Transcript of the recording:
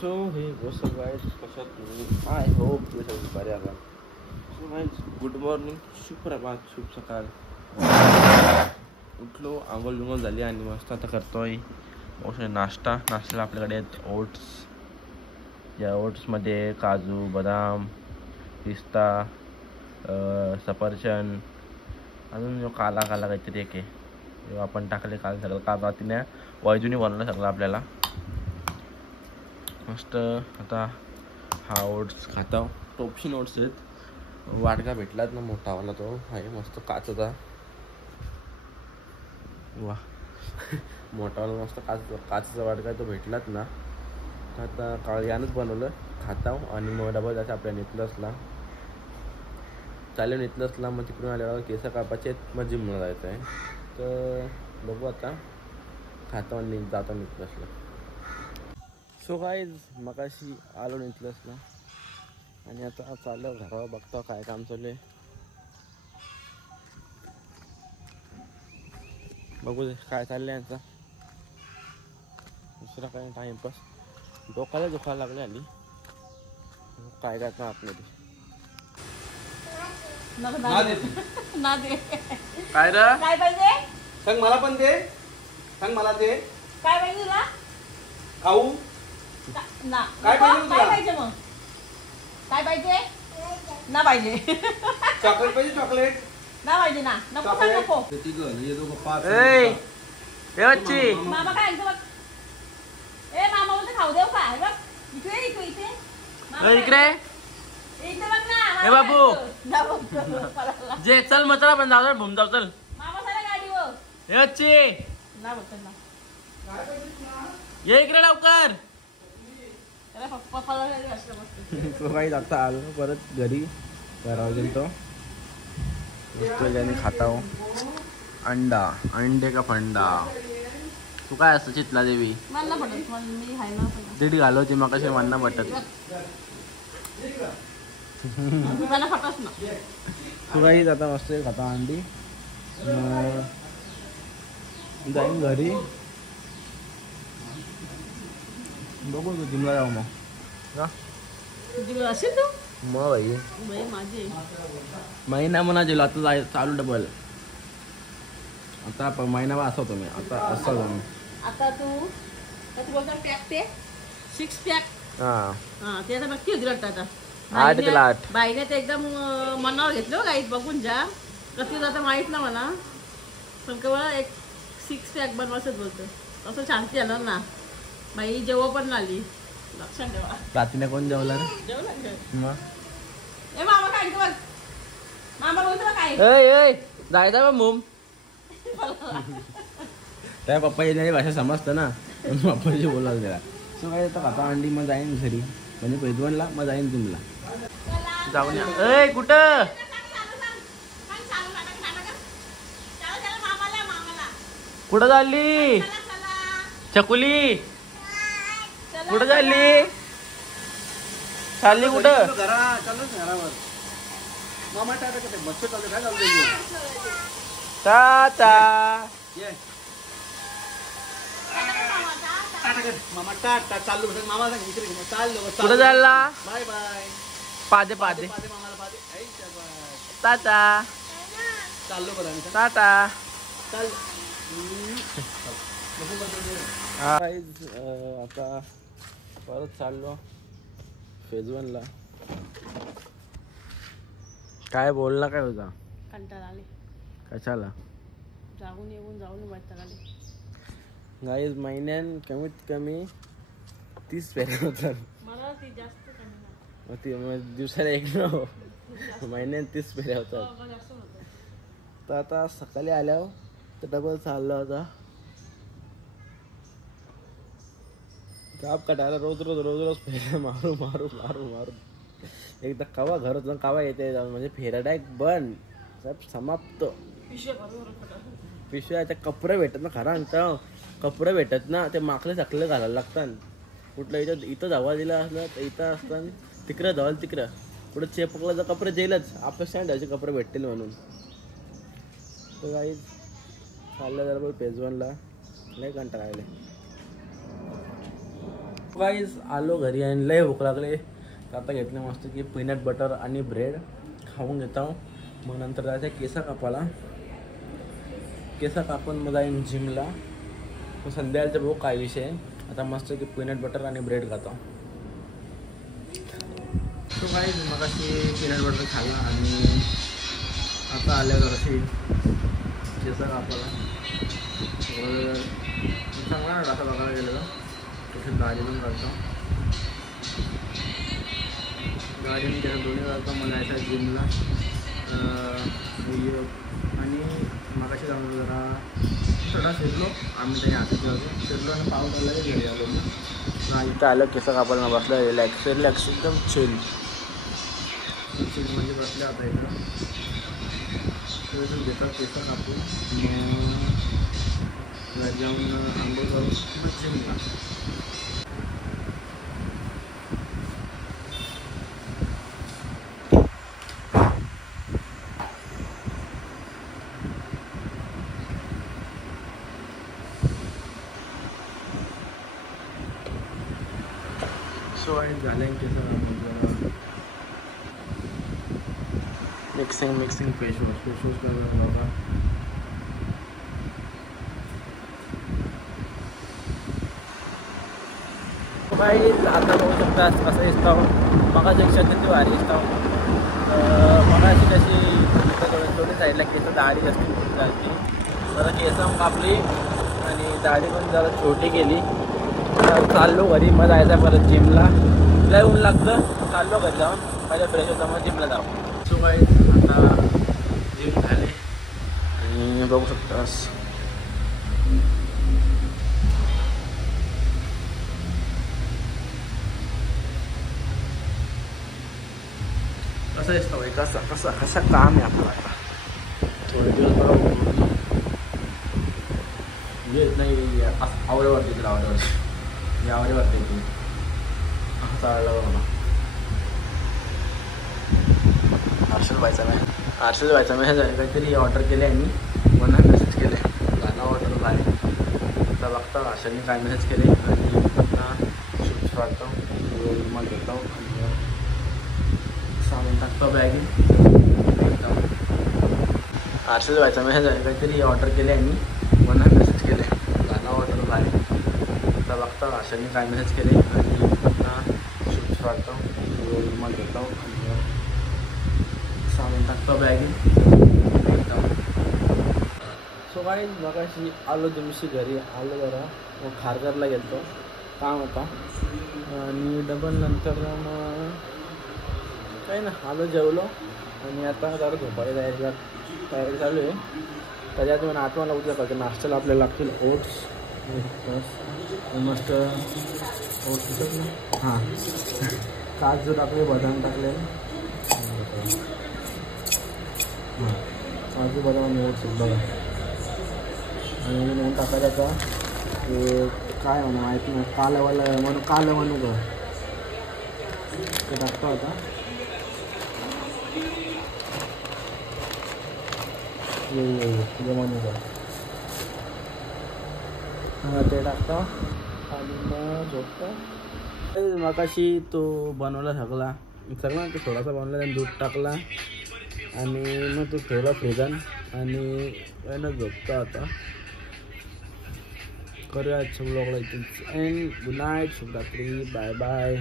So हे WhatsApp guys, कशा तुम्ही? आय होप तुम्ही सगळे बरे आहात. सो गाइस, गुड मॉर्निंग, सुप्रभात, शुभ सकाळ. उठलो, आंघोळ बिंघोळ झाली आणि मस्त आता करतोय नाश्त्याला आपल्याकडे आहेत ओट्स. या ओट्समध्ये काजू, बदाम, पिस्ता, सफरचंद, अजून जो काला काहीतरी एक आहे आपण टाकले काल. सगळं काल रात्रीने वैजूने बनवलं सगळं आपल्याला. मस्त आता हा ओट्स खाता. टोपशीन ओट्स आहेत. वाटका भेटलात ना मोठावाला, तो आहे मस्त काचचा. वा मोठावाला मस्त काचचा वाटका तो भेटलात ना. आता काळ्यानंच बनवलं खाता. आणि मग डबल जायचं आपल्या नितलसला. चालेल नितलसला, मग तिकडून आल्यावर केस कापाचे, मग जिमला जायचं आहे. तर बघू आता खाता आणि जाता नितलसला. सो गाईज, मगाशी आलो नितलसला आणि आता चाललं घरावर. बघता काय काम चालू आहे. बघू दे काय चाललंय यांचा. दुसरा काय टाइमपास. डोक्याला दुखायला लागले आली. काय काय का आतमध्ये काय रे? काय पाहिजे? सांग मला पण दे. सांग मला दे. काय पाहिजे तुला? खाऊ ना काय पाहिजे काय पाहिजे मग? काय पाहिजे? ना पाहिजे. चॉकलेट पाहिजे. चॉकलेट ना पाहिजे ना. नको सांग नको. मामा काय आणतो बघ. मामा बोलतो खाऊ देऊ का? बघ इकडे इकडे इथे. इकडे इथे बघ ना. ए बाबू. ना बघ. जे चल मग चला आपण जाऊ भूम जाऊ चल. मामा सारा गाडीवर. ना बघ ना. ये इकडे लवकर. पप्पाला गाडी असलं मस्त. तो काही आता आलो परत घरी. घरावर गेलो तो खाता हो. अंडे का फंडा. तू काय असतं चितला देवी? मला पटत. मी हाय ना पटत. दीड घालवते मग कशी म्हणणं पटत. मला पटत ना. तू काही आता मस्त खाता अंडी. जाईन घरी. बघू तू जिमला जाऊ मग. असेल तू मग भाई माझे महिना म्हणा गेलो आता जाय चालू डबल. आता महिना असं होतो मी. आता असं होतो मी. आता तू बोलतो पॅक ते 6 पॅक. हां ते आता नक्की होती वाटतं आता. 8 ते 8 बाईने ते एकदम मनावर घेतलं गाईत बघून जा. कधी जाता माहीत ना मला. पण का मला एक 6 पॅक बनवायचंच बोलतं. असं शांती आलं ना. बाई जेव्हा पण आली लक्षात ठेवा. रात्रीने कोण जेवला रे? जेवलं मग ए मामा काय बघ. मामा बोलतो काय जायचं बा मुम. त्या पप्पा येणारी भाषा समजतं ना. पप्पाशी बोलायला त्याला. सो काय येतं खाता अंडी. मग जाईन घरी म्हणजे पैदवनला. मग जाईन जिमला जाऊन या. कुठं कुठं चालली चकुली? कुठं चालली? चालली कुठं? घरावर मामा टाटा करते. मस्त चालू काय चालू टाटा. मामा टाटा चालू. मामा सांग इकडे चाललो. कुठं चालला? Bye bye. पादे मामाला पादे. टाटा. चाललो बरं. टाटा. चाल. आता परत चाललो फेजवनला. काय बोलला काय होता? कंटाळा आले. कशाला? जागून येऊन जाऊन वैताग आले. गाईज महिन्यान कमीत कमी 30 फेऱ्या होतात. मला ती जास्त कमी नाही. मग ती मग दिवसाला एक न महिन्यान 30 फेऱ्या होतात. जास्त होतं. तर आता सकाळी आल्यावर तर डबल चालला होता. काप काटायला रोज फेऱ्या मारू. एकदा कवा घरात जाऊन कवा येते म्हणजे फेऱ्या डायरेक्ट बंद. सब समाप्त. पिशव्या त्या कपडे भेटत ना. खरा आणता कपडे भेटत ना. ते माकले चकले घालायला लागतात. कुठलं इथं धावा दिला असलं तर इथं असतात. तिकडं धावाल तिकडं. कुठं चेपकला तर कपडे देईलच. अपेक्षा ठेवायचे कपडे भेटतील म्हणून. तर काही चाललं जरा पेजवनला. लय कंटाळा आले. गाईज आलो घरी आणि लय भूक लागले. आता घेतले मस्त की पीनट बटर आणि ब्रेड खाऊन घेतो. मग नंतर जायचं केसा कापायला. केसा कापून मग जाईन जिमला. मग संध्याकाळचं बघू काय विषय. आता मस्त की पीनट बटर आणि ब्रेड खातो. तो गाईज मग अशी पीनट बटर खाल्ला आणि आता आल्या जराशी केसा कापायला. चांगला ना डासा बघायला गेलं तर तिथे गाडी पण घालतो. गाडीने त्याला दोन्ही घालतो. मला यायचं जिमला आणि मगाशी जाऊन जरा थोडा फिरलो आम्ही. त्याने हातात जातो फिरलो आणि पाऊस आला की घरी आलो. इथं आलं केस कापायला बसलं. रिलॅक्स एकदम चिल म्हणजे बसले आता इथं. घेतात केस कापून मग जाऊन आंघोळ करून मग जिमला. झाले मिक्सिंग फेस वॉश करायला बाबा. बाई आता बघू शकता कसं दिसतो. मगापेक्षा किती भारी दिसतो. मगाशी कशी थोडी साईडला केस दाढी जास्त मोठी झाली. जरा केस कापली आणि दाढी पण जरा छोटी केली. चाललो घरी. मग जायचं परत जिमला. लय ऊन लागतं. चाललो घरी जाऊन माझ्या फ्रेश होता मग जिमला जाऊ. सो गाईज आता जिम झाले आणि बघू शकतास कसं दिसतं भाई. कसं काम आहे आपलं. आता थोडे दिवस बरोबर येत नाही. आवडेवरती तिला आवडेवरती आवडेवरती ती असं चाललं बघा. हर्षल व्हायचा मेसेज आहे. काहीतरी ऑर्डर केले आणि मला मेसेज केले गाणं ऑर्डर आहे. आता बघता हर्षलने काय मेसेज केले आणि पुन्हा शूज काढतो. मग घेतो आणि सामान टाकतो बॅगी. हर्षल व्हायचा मेसेज आहे. काहीतरी ऑर्डर केले आणि मला मेसेज केले गाणं ऑर्डर आहे. आता बघता हर्षलने काय मेसेज केले आणि पुन्हा शूज काढतो. मग घेतो आणि सामान टाकतो बॅगी. सो गाईज मगाशी आलो तुमची घरी आलो. जरा मग खारघरला गेलो काम होता आणि डबल नंतर मग काही ना आलो जेवलो आणि आता जरा झोपायला तयारी चालू आहे. त्याच्यात मला आठवण उद्या पाहिजे नाश्त्याला आपल्याला लागतील ओट्स. मस्त ओट्स हां काजू टाकले बदाम टाकले हां काजू बदाम आणि ओट्स बघा. आणि म्हणून टाकायचं का काय म्हणू माहिती नाही. कालं म्हणू ग ते टाकता होता. ये म्हणू ग ते टाकतो आणि मग झोपतो. मगाशी तो बनवला सगळा तो थोडासा बनवला. त्याने दूध टाकला आणि मग तो ठेवला फ्रीजन आणि त्यानं झोपतो. आता करूया आजच्या ब्लॉगला इथून एंड. गुड नाईट, शुभरात्री, बाय बाय.